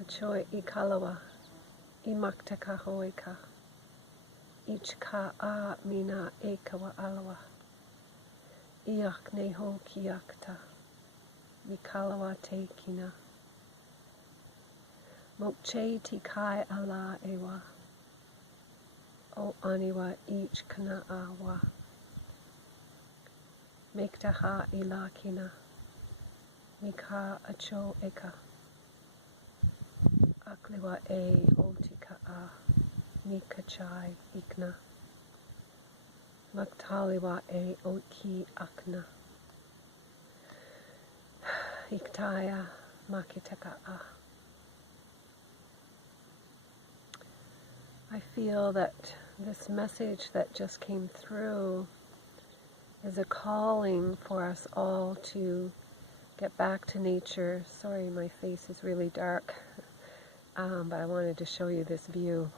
Achoy ikalawa, imaktaka hoeka, ichka a mina ekawa alawa, iak neho kiakta, mikalawa te kina, mokche tikai ala ewa, o aniwa ich kana awa, mektaha ilakina, mika acho eka. Akliwa e otika a mikachai ikna. Maktaliwa e oki akna. Iktaya makitaka a. I feel that this message that just came through is a calling for us all to get back to nature. Sorry, my face is really dark. But I wanted to show you this view.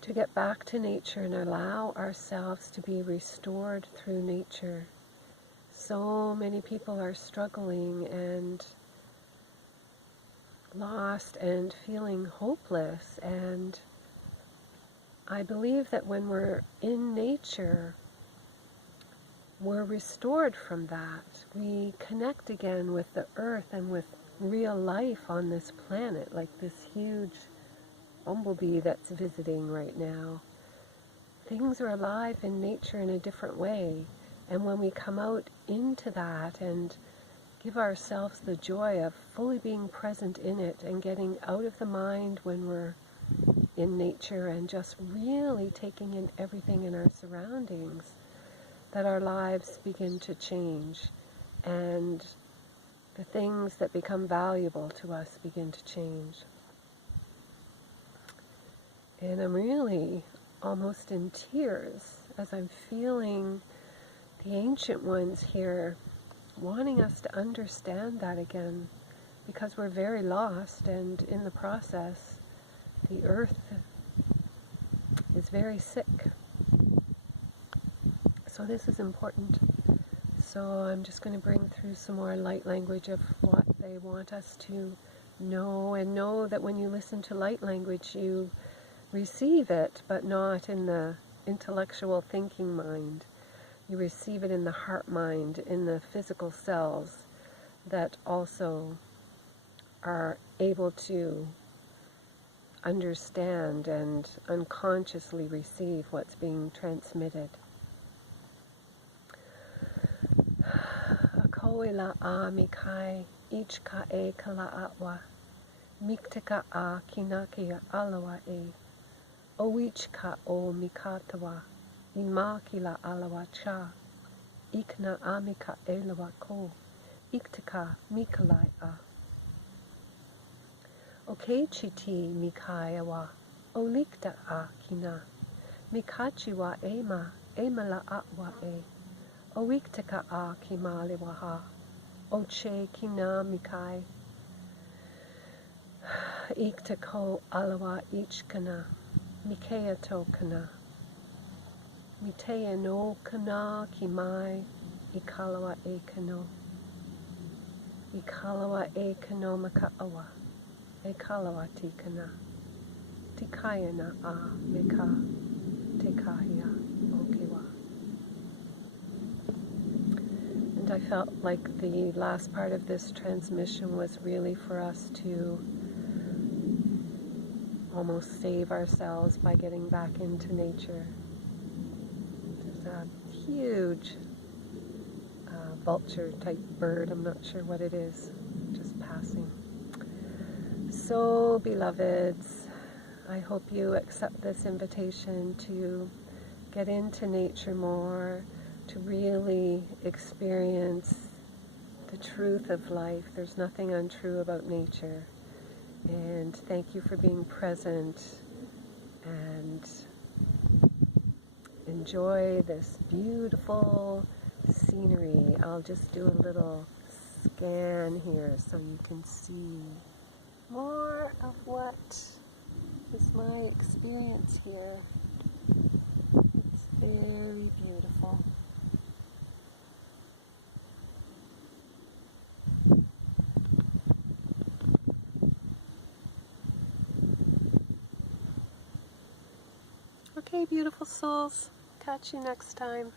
To get back to nature and allow ourselves to be restored through nature. So many people are struggling and lost and feeling hopeless, and I believe that when we're in nature, we're restored from that. We connect again with the earth and with real life on this planet, like this huge bumblebee that's visiting right now. Things are alive in nature in a different way, and when we come out into that and give ourselves the joy of fully being present in it and getting out of the mind when we're in nature and just really taking in everything in our surroundings, that our lives begin to change and the things that become valuable to us begin to change. And I'm really almost in tears as I'm feeling the ancient ones here wanting us to understand that again, because we're very lost, and in the process the earth is very sick. So this is important. So I'm just going to bring through some more light language of what they want us to know, and know that when you listen to light language you receive it, but not in the intellectual thinking mind. You receive it in the heart mind, in the physical cells that also are able to understand and unconsciously receive what's being transmitted. Akoila a mikai ichka e kala atwa, miktika a kinakia alawa e, oichka o mikatawa, imakila alawa cha, ikna amika elawa ko, iktika mikalai a. Okechiti mikayawa, olikta a kina, mikachiwa ema, emala atwa e, oiktika a kimaliwaha, oche kina mikai, iktako alawa ichkana, mikea to kana, mitea no kana kimai, ikalawa e kano, ikalawa e kano makaawa, ekalawa tikana, tikayana a meka, tekahia okewa. And I felt like the last part of this transmission was really for us to almost save ourselves by getting back into nature. There's a huge vulture type bird, I'm not sure what it is, just passing. So beloveds, I hope you accept this invitation to get into nature more, to really experience the truth of life. There's nothing untrue about nature. And thank you for being present, and enjoy this beautiful scenery. I'll just do a little scan here so you can see more of what is my experience here. It's very beautiful. Okay, beautiful souls. Catch you next time.